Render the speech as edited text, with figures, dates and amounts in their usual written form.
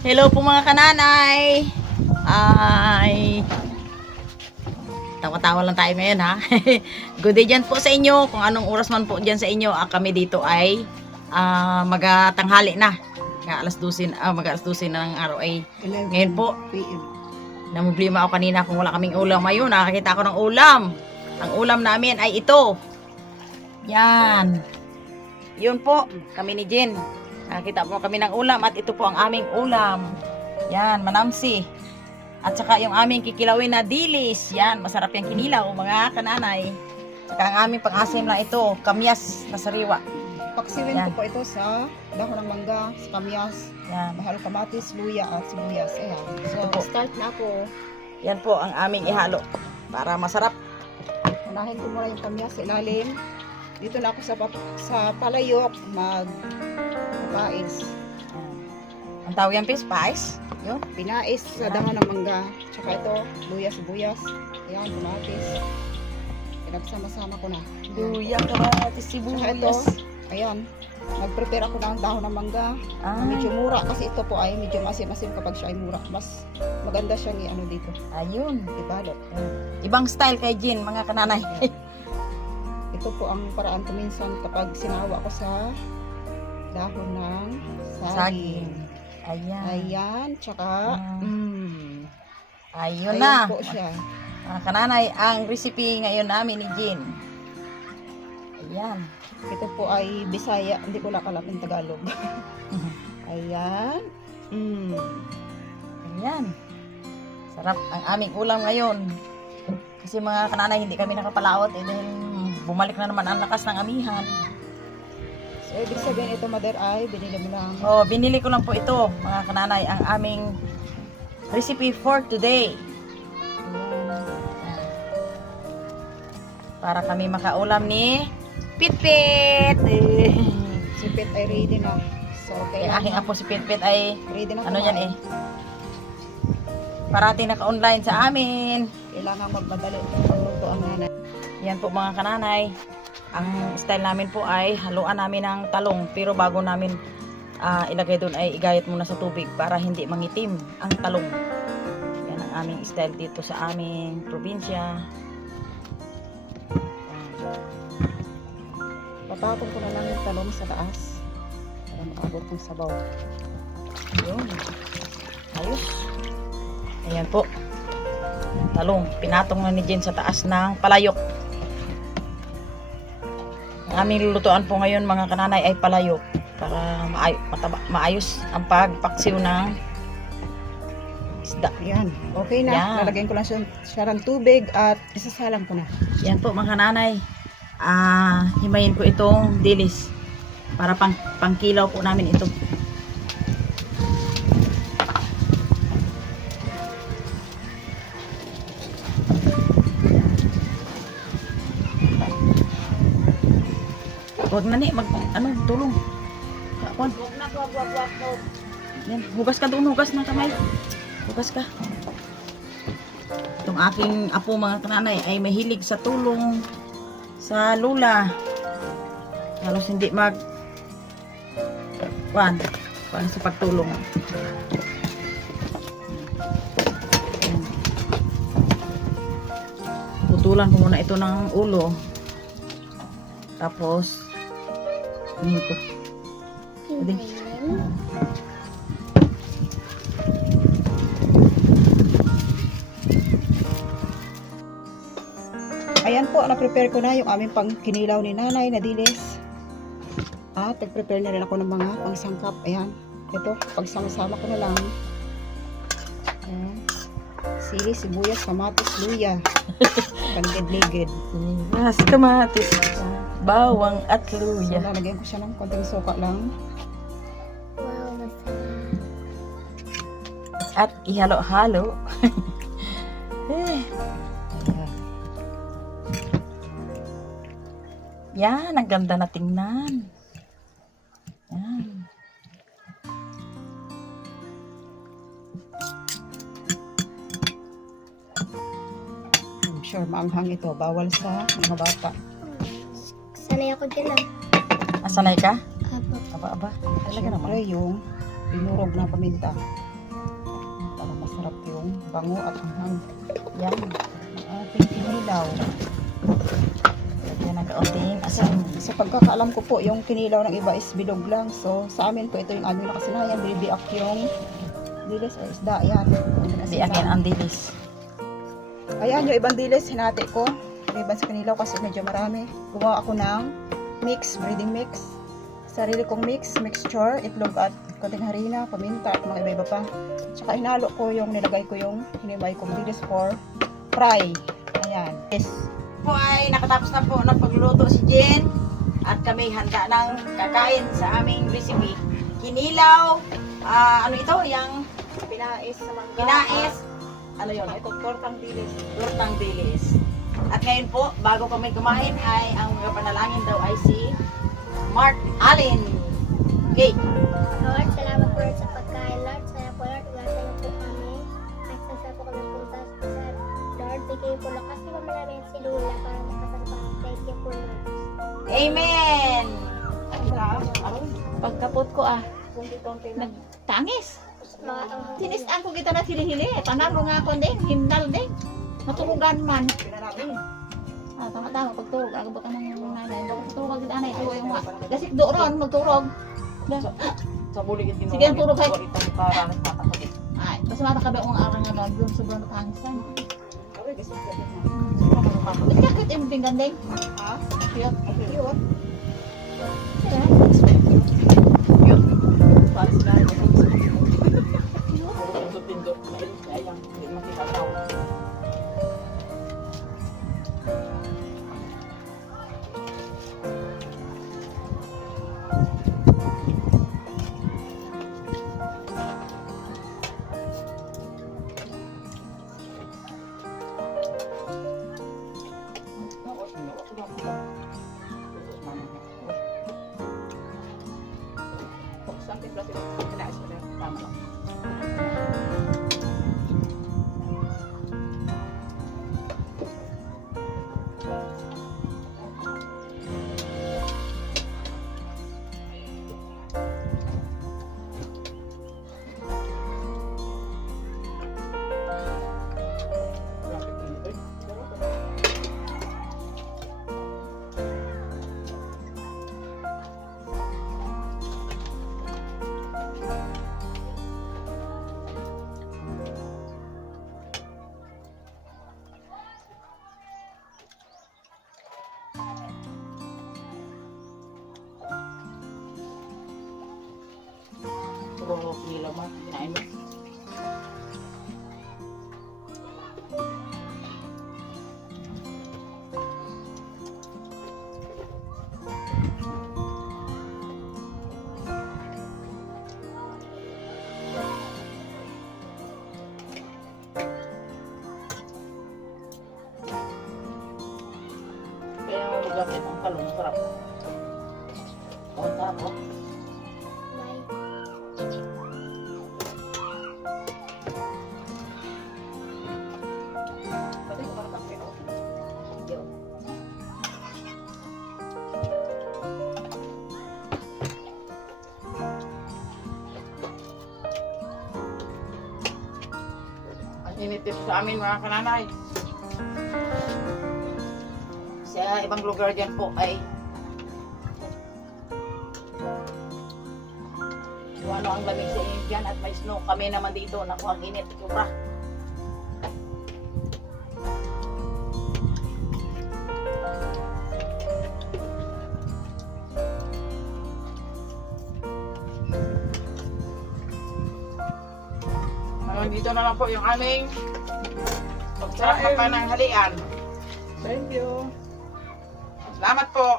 Hello po mga kananay. Ay, tawa-tawa lang tayo ngayon ha. Good day dyan po sa inyo. Kung anong oras man po dyan sa inyo, kami dito ay magatanghali na. Mag-alas 12 na ng araw ay. Ngayon po, namumblima ako kanina kung wala kaming ulam. Ayun, nakakita ako ng ulam. Ang ulam namin ay ito. Yan. Yun po, kami ni Jen. Nakita po kami ng ulam at ito po ang aming ulam. Yan, manamsi. At saka yung aming kikilawin na dilis. Yan, masarap yung kinilaw mga kananay. Saka ang aming pang-asim na ito, kamyas na sariwa. Paksiwin ko po ito sa dahon ng mangga, sa kamyas, Yan. mahal kamatis, luya at sibuyas. Ayan. So, Ito po. start na ako. Yan po ang aming ihalo para masarap. Unahin ko muna yung kamyas sa ilalim. Dito na ako sa palayok magpais. Ang tawag yan, Pais? Yun. Pinais sa dahon ng mangga. Tsaka ito, luya, sibuyas. Ayan, kamatis. Pinagsama-sama ko na. Luya, kamatis, Tsaka ito, sibuyas. ayan. Nag-prepare ako ng dahon ng mangga. Ah, Medyo mura kasi ito po ay medyo masim-masim kapag siya ay mura. Mas maganda siyang i-ano dito. ayun. Ibalot. Ibang style kay Jin, mga kananay. Ito po ang paraan ko minsan kapag sinawa ko sa dahon ng saging. Saging. Ayan. Ayan, tsaka Ayun ayun na. po siya. Mga kananay, ang recipe ngayon namin ni Jin. Ayan. Ito po ay Bisaya, hindi ko nakalapin Tagalog. Ayan. Ayan. Sarap ang aming ulam ngayon. Kasi mga kananay, hindi kami nakapalaot dahil bumalik na naman ang lakas ng amihan. So, ibig sabihin ito, mother, ay binili mo lang. Oh, binili ko lang po ito, mga kananay, ang aming recipe for today. Para kami makaulam ni Pitpit. Si Pit ay ready na. So, Yung aking apo si Pitpit ay ready na ano kumain. yan eh. Parating naka-online sa amin. Kailangan magmadali magluto ang nanay. Yan po mga kananay. Ang style namin po ay haluan namin ng talong. Pero bago namin ilagay doon ay igayat muna sa tubig para hindi mangitim ang talong. Yan ang aming style dito sa aming probinsya. Papatong ko na lang yung talong sa taas para maabot ng sabaw. Yun. Ayos. Ayan po. Talong. Pinatong na ni Jen sa taas ng palayok. Ang aming lulutuan po ngayon mga kananay ay palayok. Para maayos ang pagpaksiw ng isda. Ayan. Okay na. Yan. Lalagyan ko lang siya ng tubig at isasalang ko na. Yan po mga kananay. Himayin ko itong dilis. Para pangkilaw po namin ito. Huwag na ni, tulong. Huwag na, wag. Yan, hugas ka doon, hugas ng kamay. Hugas ka. Itong aking apo mga kananay ay mahilig sa tulong sa lula. Halos hindi paano sa pagtulong. Yan. Putulan ko muna ito ng ulo. Tapos ko. Pwede. Ayan po, na-prepare ko na yung aming pangkinilaw ni nanay na dilis. At nag-prepare na rin ako ng mga pangsangkap. Ayan. Ito, pagsama-sama ko na lang. Ayan. Sili, sibuyas, kamatis, luya. Panligid-ligid. Mas kamatis, bawang at So, luya. lalagyan ko siya ng konting suka lang. At ihalo-halo. Ayan. Yan, ang ganda na tingnan. Yan. I'm sure maanghang ito. Bawal sa mga bata. Sanay ako dyan ah. Sanay ka? Apo. Aba. Talaga naman. Siyempre yung binurog na paminta. masarap yung bango at anghang. Yan, ang ating kinilaw. Lagyan ng kaunting asin. Sa pagkakaalam ko po, yung kinilaw ng iba is bilog lang. So, sa amin po, ito yung aming nakasanayan. Binibiak yung dilis o isda. Ayan. Biakin ang dilis. Ayan, yung ibang dilis, hinati ko. Maliban sa kinilaw kasi medyo marami. Gumawa ako ng mix, breading mix. Sarili kong mixture, itlog at konting harina, paminta at mga iba-iba pa. Tsaka hinalo ko yung nilagay ko yung hinimay kong dilis for fry. Ayan. Yes. Po ay nakatapos na po ng pagluluto si Jen at kami handa ng kakain sa aming recipe. Kinilaw, ano ito, yung Pinais sa mangga. pinais, ano yun, Ito, tortang dilis. tortang dilis. At ngayon po, bago kami kumain ay ang mga panalangin daw ay si Mark Allen. Okay. Lord, salamat po Lord sa pagkain, Lord. Sana po, Lord, ugasan niyo po kami. At sasa po kami punta sa Lord. Bigay po lakas niyo kami namin si Lula para makasama. Thank you po, Lord. Amen! Pagkapot ko nagtangis. Sinisaan ko kita na hili-hili. Panalo nga ako din, himnal din. Matulugan man. Tama-tama, pagturog. Agabot ang mga nanay. Pagturog ang nanay. Tuwa yung mga. Gasik doon, magturog. Sa buligid din. Sige, ang turog kayo. Ay, basta matakabi akong arang nga doon. Doon sobrang natangis na. Bakit yung pinggan din? Ha? Cute. Cute. Puro kilo mo, kinain mo. Kaya yung lugar nito, ang talong, sarap. Ang sarap, oh. Bye. Ang init dito sa amin mga kananay. Sa ibang lugar dyan po ay kung ano ang lamig sa inyo dyan at may snow. Kami naman dito, naku ang init, sobra. Dito na lang po yung aming pagsarap na pananghalian. Thank you. Salamat po.